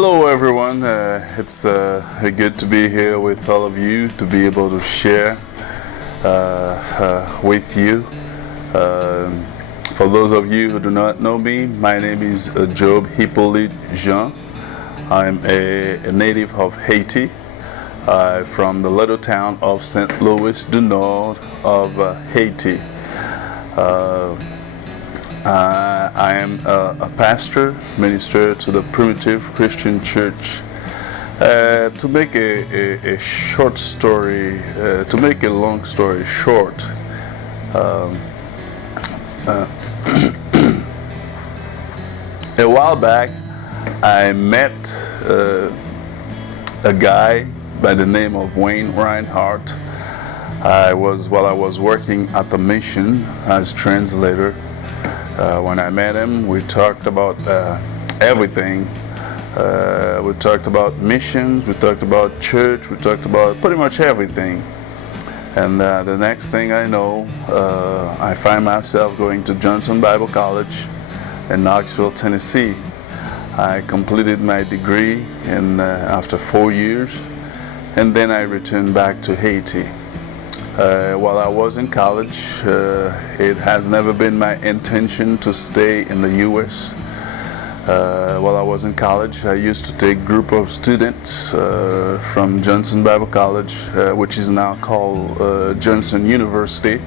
Hello, everyone. It's good to be here with all of you, to be able to share with you. For those of you who do not know me, my name is Job Hippolyte Jean. I'm a native of Haiti, from the little town of St. Louis du Nord of Haiti. I am a pastor, minister to the Primitive Christian Church. To make a short story, to make a long story short, a while back I met a guy by the name of Wayne Reinhardt. While I was working at the mission as translator. When I met him, we talked about everything. We talked about missions, we talked about church, we talked about pretty much everything. And the next thing I know, I find myself going to Johnson Bible College in Knoxville, Tennessee. I completed my degree after 4 years, and then I returned back to Haiti. While I was in college, it has never been my intention to stay in the U.S. While I was in college, I used to take a group of students from Johnson Bible College, which is now called Johnson University,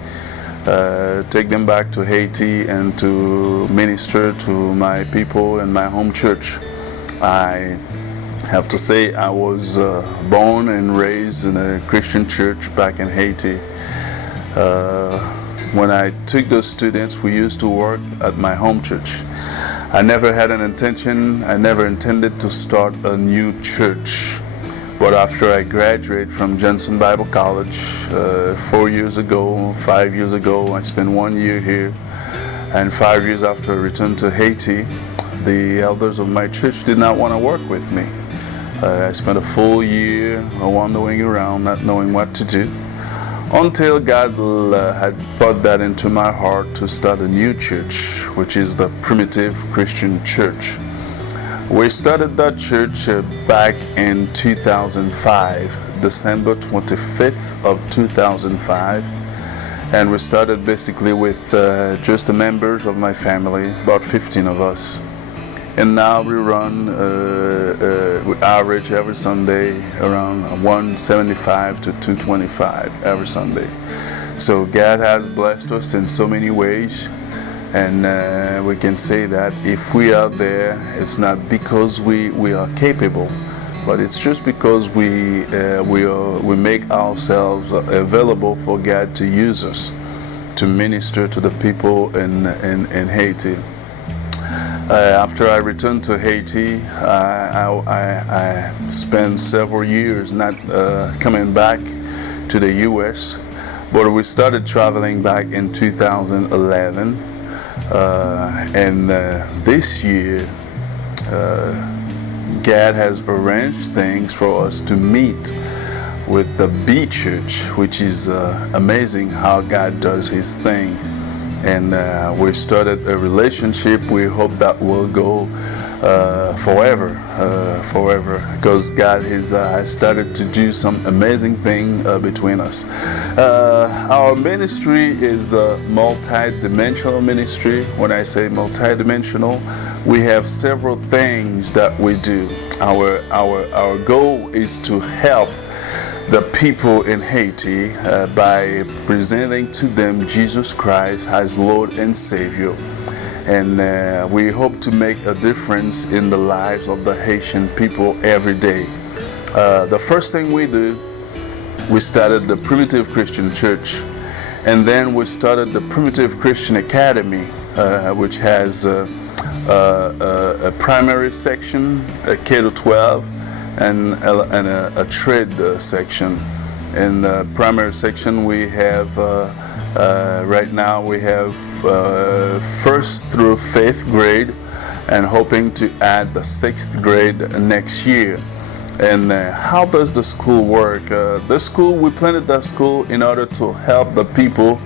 take them back to Haiti and to minister to my people and my home church. I have to say I was born and raised in a Christian church back in Haiti. When I took those students, we used to work at my home church. I never had an intention, I never intended to start a new church. But after I graduated from Johnson Bible College 4 years ago, 5 years ago, I spent 1 year here. And 5 years after I returned to Haiti, the elders of my church did not want to work with me. I spent a full year wandering around, not knowing what to do, until God had put that into my heart to start a new church, which is the Primitive Christian Church. We started that church back in 2005, December 25th of 2005, and we started basically with just the members of my family, about 15 of us. And now we run, we average every Sunday around 175 to 225 every Sunday. So God has blessed us in so many ways, and we can say that if we are there, it's not because we are capable, but it's just because we make ourselves available for God to use us to minister to the people in Haiti. After I returned to Haiti, I spent several years not coming back to the U.S., but we started traveling back in 2011. And this year, God has arranged things for us to meet with the B Church, which is amazing how God does His thing. And we started a relationship. We hope that will go forever, because God has started to do some amazing thing between us. Our ministry is a multi-dimensional ministry. When I say multi-dimensional, we have several things that we do. Our goal is to help the people in Haiti by presenting to them Jesus Christ as Lord and Savior. And we hope to make a difference in the lives of the Haitian people every day. The first thing we do, we started the Primitive Christian Church, and then we started the Primitive Christian Academy, which has a primary section, a K-12, and a trade section. In the primary section, we have right now we have 1st through 5th grade, and hoping to add the 6th grade next year. And how does the school work? We planted that school in order to help the people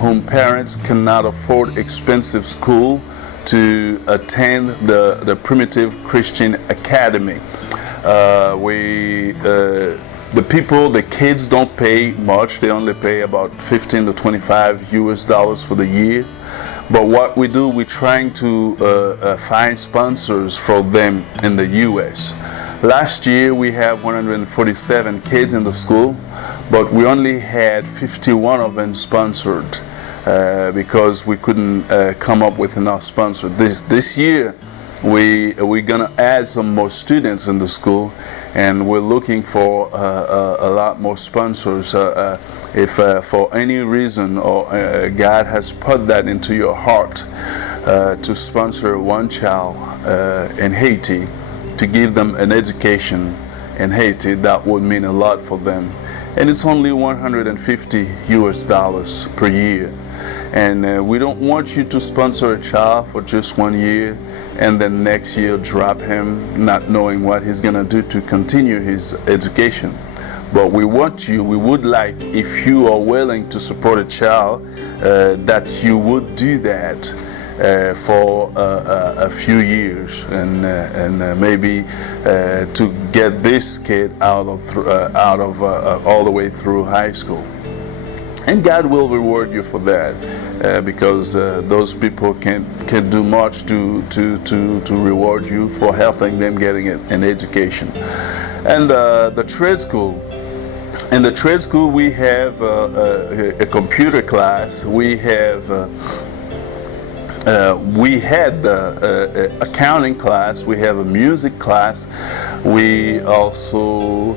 whom parents cannot afford expensive school to attend the Primitive Christian Academy. The kids don't pay much. They only pay about 15 to 25 US dollars for the year. But what we do, we're trying to find sponsors for them in the US. Last year we had 147 kids in the school, but we only had 51 of them sponsored because we couldn't come up with enough sponsors. This year we're gonna add some more students in the school, and we're looking for a lot more sponsors. If for any reason or God has put that into your heart to sponsor one child in Haiti, to give them an education in Haiti, that would mean a lot for them. And it's only 150 US dollars per year. And we don't want you to sponsor a child for just 1 year and then next year drop him, not knowing what he's gonna do to continue his education. But we would like, if you are willing to support a child, that you would do that for a few years, and maybe to get this kid out of all the way through high school. And God will reward you for that, because those people can do much to reward you for helping them getting an education. And the trade school. In the trade school, we have a computer class. We had the accounting class. We have a music class. We also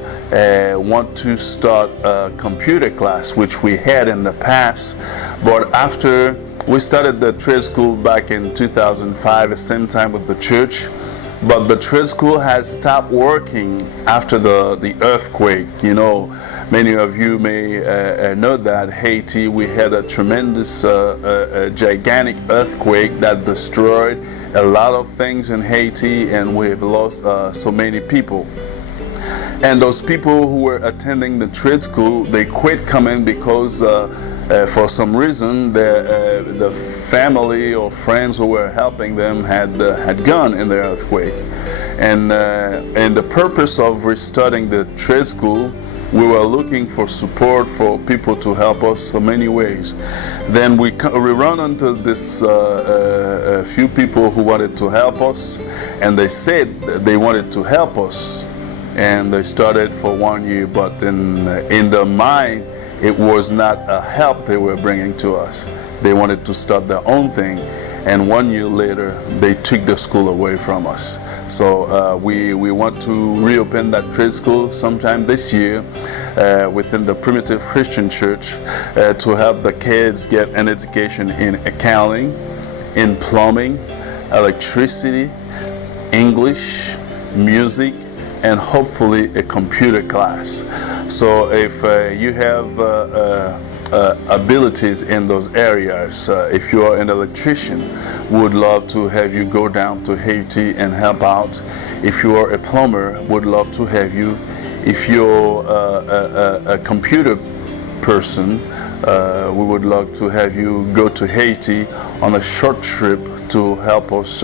want to start a computer class, which we had in the past. But after we started the trade school back in 2005, at the same time with the church, but the trade school has stopped working after the earthquake. You know, many of you may know that Haiti, we had a tremendous, gigantic earthquake that destroyed a lot of things in Haiti, and we've lost so many people. And those people who were attending the trade school, they quit coming because for some reason the family or friends who were helping them had gone in the earthquake. And the purpose of restarting the trade school, we were looking for support for people to help us so many ways. Then we run into this a few people who wanted to help us, and they said they wanted to help us, and they started for 1 year, but in their mind it was not a help they were bringing to us. They wanted to start their own thing, and 1 year later they took the school away from us. So we want to reopen that trade school sometime this year within the Primitive Christian Church to help the kids get an education in accounting, in plumbing, electricity, English, music, and hopefully a computer class. So if you have abilities in those areas, if you are an electrician, would love to have you go down to Haiti and help out. If you are a plumber, would love to have you. If you're a computer person, we would love to have you go to Haiti on a short trip to help us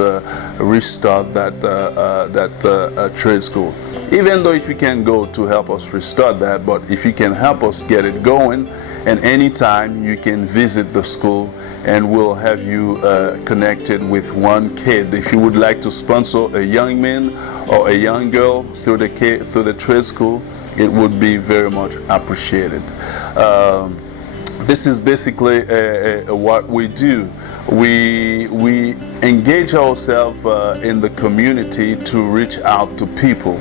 restart that trade school. Even though if you can go to help us restart that, but if you can help us get it going, and anytime you can visit the school, and we'll have you connected with one kid. If you would like to sponsor a young man or a young girl through the trade school, it would be very much appreciated. This is basically what we do. We engage ourselves in the community to reach out to people.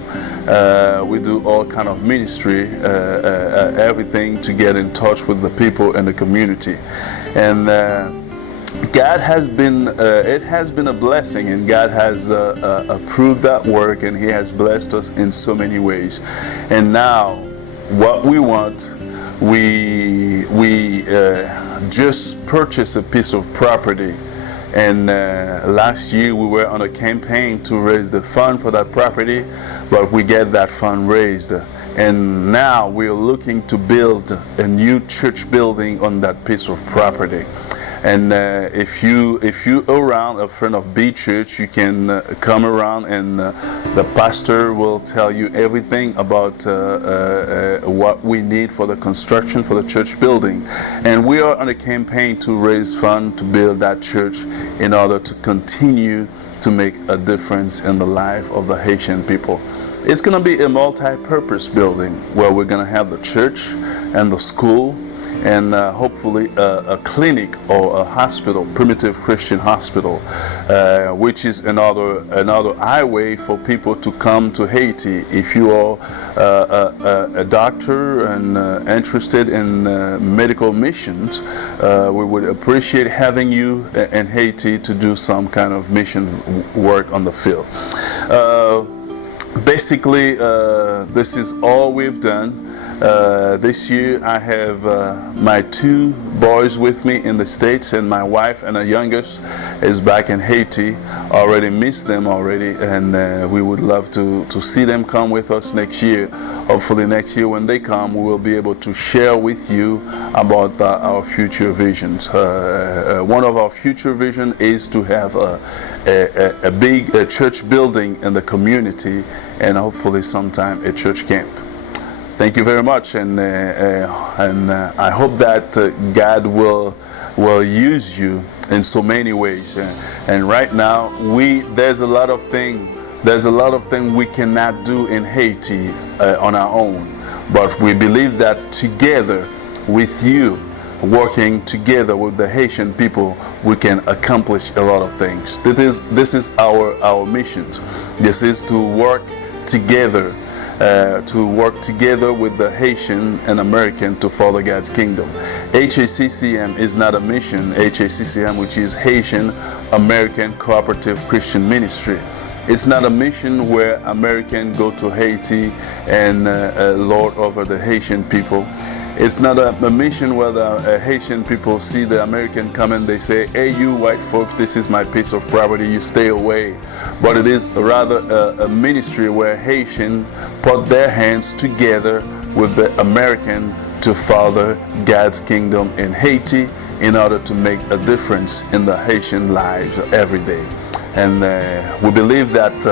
We do all kind of ministry, everything to get in touch with the people in the community. And God has been, it has been a blessing, and God has approved that work, and He has blessed us in so many ways. And now, what we want, we just purchased a piece of property, and last year we were on a campaign to raise the fund for that property, but we get that fund raised, and now we're looking to build a new church building on that piece of property. And if you around a friend of B Church, you can come around, and the pastor will tell you everything about what we need for the construction for the church building. And we are on a campaign to raise funds to build that church in order to continue to make a difference in the life of the Haitian people. It's going to be a multi-purpose building where we're going to have the church and the school, and hopefully a clinic or a hospital, primitive Christian hospital, which is another highway for people to come to Haiti. If you are a doctor and interested in medical missions, we would appreciate having you in Haiti to do some kind of mission work on the field. Basically, this is all we've done. This year I have my 2 boys with me in the States, and my wife and our youngest is back in Haiti. Already missed them already, and we would love to see them come with us next year. Hopefully next year when they come, we will be able to share with you about our future visions. One of our future vision is to have a big church building in the community, and hopefully sometime a church camp. Thank you very much, and I hope that God will use you in so many ways. And right now, there's a lot of things we cannot do in Haiti on our own, but we believe that together with you, working together with the Haitian people, we can accomplish a lot of things. This is our mission. This is to work together. With the Haitian and American to further God's kingdom. HACCM is not a mission. HACCM, which is Haitian American Cooperative Christian Ministry, it's not a mission where Americans go to Haiti and lord over the Haitian people. It's not a mission where the Haitian people see the American come and they say, "Hey, you white folks, this is my piece of property, you stay away." But it is rather a ministry where Haitians put their hands together with the American to further God's kingdom in Haiti in order to make a difference in the Haitian lives every day. And we believe that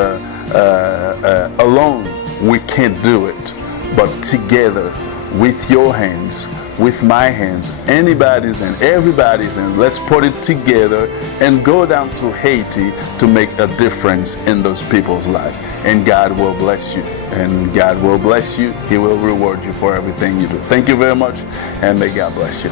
alone we can't do it, but together, with your hands, with my hands, anybody's and everybody's, and let's put it together and go down to Haiti to make a difference in those people's lives. And God will bless you. And God will bless you. He will reward you for everything you do. Thank you very much, and may God bless you.